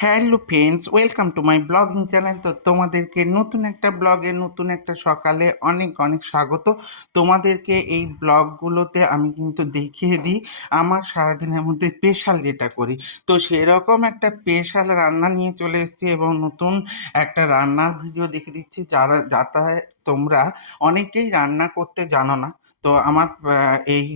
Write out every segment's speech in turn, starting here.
Hello friends, welcome to my blogging channel. তো তোমাদেরকে নতুন একটা ব্লগে, নতুন একটা সকালে অনেক অনেক স্বাগত। তোমাদেরকে এই ব্লগগুলোতে আমি কিন্তু দেখিয়ে দিই আমার সারাদিনের মধ্যে স্পেশাল যেটা করি। তো সেরকম একটা স্পেশাল রান্না নিয়ে চলে এসেছি এবং নতুন একটা রান্নার ভিডিও দেখে দিচ্ছি যারা, যাতে তোমরা অনেকেই রান্না করতে জানো না। তো আমার এই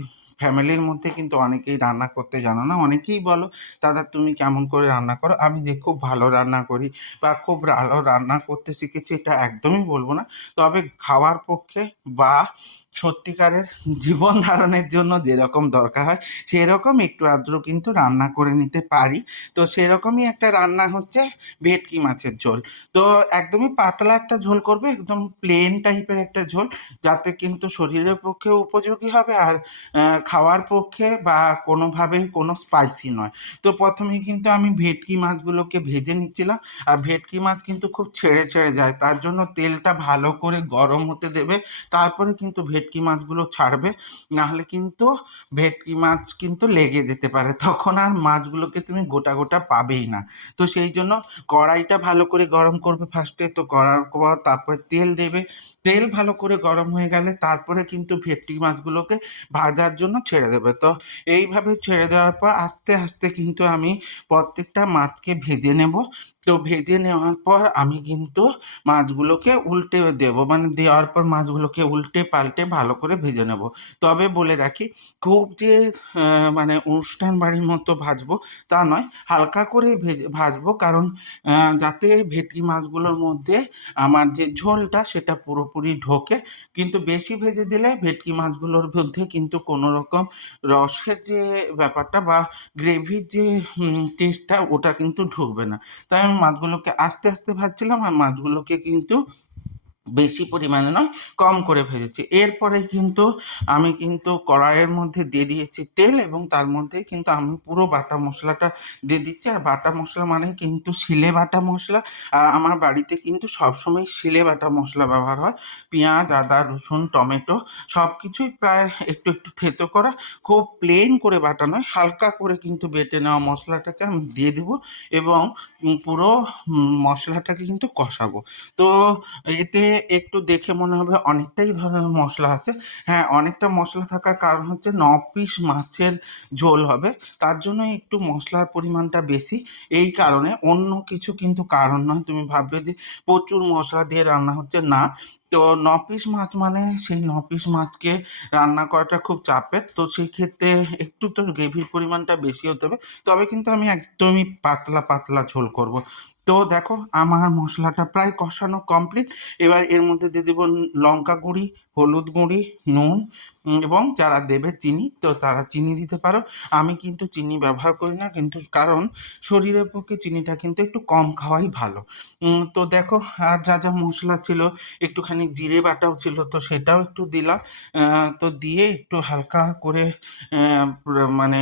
ফ্যামিলির মধ্যে কিন্তু অনেকেই রান্না করতে জানো না, অনেকেই বলো, দাদা, তুমি কেমন করে রান্না করো? আমি যে খুব ভালো রান্না করি বা খুব ভালো রান্না করতে শিখেছি, এটা একদমই বলব না। তবে খাওয়ার পক্ষে বা সত্যিকারের জীবন ধারণের জন্য যেরকম দরকার হয়, সেরকম একটু আধটু কিন্তু রান্না করে নিতে পারি। তো সেরকমই একটা রান্না হচ্ছে ভেটকি মাছের ঝোল। তো একদমই পাতলা একটা ঝোল করবে, একদম প্লেন টাইপের একটা ঝোল, যাতে কিন্তু শরীরের পক্ষে উপযোগী হবে আর খাওয়ার পক্ষে বা কোনোভাবেই কোনো স্পাইসি নয়। তো প্রথমে কিন্তু আমি ভেটকি মাছগুলোকে ভেজে নিচ্ছিলাম আর ভেটকি মাছ কিন্তু খুব ছেড়ে ছেড়ে যায়। তার জন্য তেলটা ভালো করে গরম হতে দেবে, তারপরে কিন্তু ভেটকি মাছগুলো ছাড়বে। নাহলে কিন্তু ভেটকি মাছ কিন্তু লেগে যেতে পারে। তখন আর মাছগুলোকে তুমি গোটা গোটা পাবেই না। তো সেই জন্য কড়াইটা ভালো করে গরম করবে ফার্স্টে তো করার পর তারপরে তেল দেবে। তেল ভালো করে গরম হয়ে গেলে তারপরে কিন্তু ভেটকি মাছগুলোকে ভাজার জন্য ছেড়ে দেবে। তো এইভাবে ছেড়ে দেওয়ার পর আস্তে আস্তে কিন্তু আমি প্রত্যেকটা মাছকে ভেজে নেব। তো ভেজে নেওয়ার পর আমি কিন্তু মাছগুলোকে উল্টে দেবো। মানে দেওয়ার পর মাছগুলোকে উল্টে পাল্টে ভালো করে ভেজে নেব। তবে বলে রাখি, খুব যে মানে অনুষ্ঠান বাড়ির মতো ভাজবো তা নয়, হালকা করে ভেজে, ভাজবো। কারণ যাতে ভেটকি মাছগুলোর মধ্যে আমার যে ঝোলটা সেটা পুরোপুরি ঢোকে। কিন্তু বেশি ভেজে দিলে ভেটকি মাছগুলোর মধ্যে কিন্তু কোনো রকম রসের যে ব্যাপারটা বা গ্রেভির যে টেস্টটা ওটা কিন্তু ঢুকবে না। তাই আমি মাছগুলোকে আস্তে আস্তে ভাজছিলাম আর মাছগুলোকে কিন্তু বেশি পরিমাণে নয়, কম করে ভেজেছি। এরপরে কিন্তু আমি কিন্তু কড়াইয়ের মধ্যে দিয়ে দিয়েছি তেল এবং তার মধ্যে কিন্তু আমি পুরো বাটা মশলাটা দিয়ে দিচ্ছি। আর বাটা মশলা মানে কিন্তু শিলে বাটা মশলা। আর আমার বাড়িতে কিন্তু সবসময় শিলে বাটা মশলা ব্যবহার হয়। পেঁয়াজ, আদা, রসুন, টমেটো সব কিছুই প্রায় একটু একটু থেতো করা। খুব প্লেন করে বাটা নয়, হালকা করে কিন্তু বেটে নেওয়া মশলাটাকে আমি দিয়ে দিব এবং পুরো মশলাটাকে কিন্তু কষাবো। তো এতে একটু দেখে মনে হবে অনেকটাই ধরনের মশলা আছে। হ্যাঁ অনেকটা মশলা থাকার কারণ হচ্ছে ন পিস মাছের ঝোল হবে। তার জন্য একটু মশলার পরিমাণটা বেশি। এই কারণে অন্য কিছু কিন্তু কারণ নয়। তুমি ভাববে যে প্রচুর মশলা দিয়ে রান্না হচ্ছে। না তো ন পিস মাছ মানে সেই ন পিস মাছকে রান্না করাটা খুব চাপের। তো সেই ক্ষেত্রে একটু তো গ্রেভির পরিমাণটা বেশি হতে হবে। তবে কিন্তু আমি একদমই পাতলা পাতলা ঝোল করব। তো দেখো, আমার মশলাটা প্রায় কষানো কমপ্লিট এবার এর মধ্যে দিয়ে দেবো লঙ্কা গুঁড়ি, হলুদ গুঁড়ি, নুন এবং যারা দেবে চিনি, তো তারা চিনি দিতে পারো। আমি কিন্তু চিনি ব্যবহার করি না, কিন্তু কারণ শরীরের পক্ষে চিনিটা কিন্তু একটু কম খাওয়াই ভালো। তো দেখো, আর যা যা মশলা ছিল, একটুখানি জিরে বাটাও ছিল, তো সেটাও একটু দিলাম। তো দিয়ে একটু হালকা করে মানে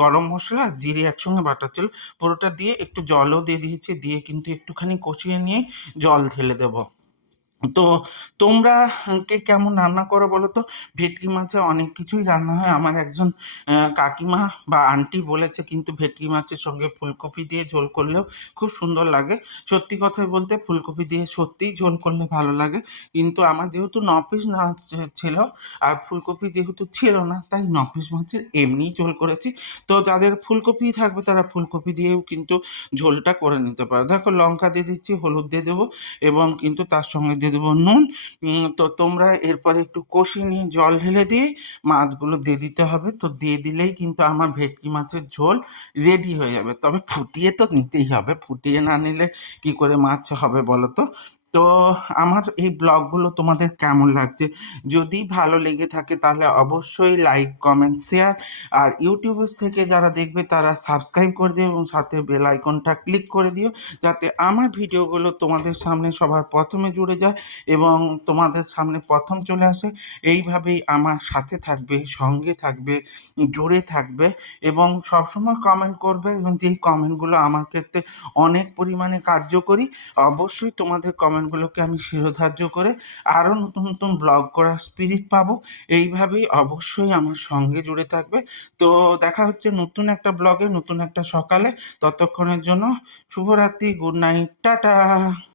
গরম মশলা, জিরে একসঙ্গে বাটা ছিল, পুরোটা দিয়ে একটু জলও দিয়ে দিয়েছি, দিয়ে কিন্তু একটুখানি কষিয়ে নিয়ে জল ঢেলে দেবো। তো তোমরা, কে কেমন রান্না করো বলো তো? ভেটকি মাছে অনেক কিছুই রান্না হয়। আমার একজন কাকিমা বা আন্টি বলেছে, কিন্তু ভেটকি মাছের সঙ্গে ফুলকপি দিয়ে ঝোল করলেও খুব সুন্দর লাগে। সত্যি কথাই বলতে, ফুলকপি দিয়ে সত্যিই ঝোল করলে ভালো লাগে। কিন্তু আমার যেহেতু ন পিস মাছ ছিল, আর ফুলকপি যেহেতু ছিল না, তাই ন পিস মাছের এমনিই ঝোল করেছি। তো যাদের ফুলকপি থাকবে, তারা ফুলকপি দিয়েও কিন্তু ঝোলটা করে নিতে পারে। দেখো, লঙ্কা দিয়ে দিচ্ছি, হলুদ দিয়ে দেবো, এবং কিন্তু তার সঙ্গে দিয়ে দেবো নুন। তো তোমরা এরপরে একটু কষিয়ে নিয়ে জল ঢেলে দিয়ে মাছগুলো দিয়ে দিতে হবে। তো দিয়ে দিলেই কিন্তু আমার ভেটকি মাছের ঝোল রেডি হয়ে যাবে। তবে ফুটিয়ে তো নিতেই হবে। ফুটিয়ে না নিলে কি করে মাছ হবে বলো তো? তো আমার এই ব্লগগুলো তোমাদের কেমন লাগছে? যদি ভালো লেগে থাকে তাহলে অবশ্যই লাইক কমেন্ট শেয়ার আর ইউটিউব থেকে যারা দেখবে তারা সাবস্ক্রাইব করে দিও এবং সাথে বেল আইকনটা ক্লিক করে দিও যাতে আমার ভিডিওগুলো তোমাদের সামনে সবার প্রথমে জুড়ে যায় এবং তোমাদের সামনে প্রথম চলে আসে। এইভাবেই আমার সাথে থাকবে, সঙ্গে থাকবে, জুড়ে থাকবে এবং সবসময় কমেন্ট করবে এবং যেই কমেন্টগুলো আমার ক্ষেত্রে অনেক পরিমাণে কার্যকরী, অবশ্যই তোমাদের কমেন্ট কমেন্টগুলোকে আমি শিরোধার্য করে আরও নতুন নতুন ব্লগ করার স্পিরিট পাবো। এইভাবেই অবশ্যই আমার সঙ্গে জুড়ে থাকবে। তো দেখা হচ্ছে নতুন একটা ব্লগে, নতুন একটা সকালে। ততক্ষণের জন্য শুভরাত্রি গুড নাইট টাটা!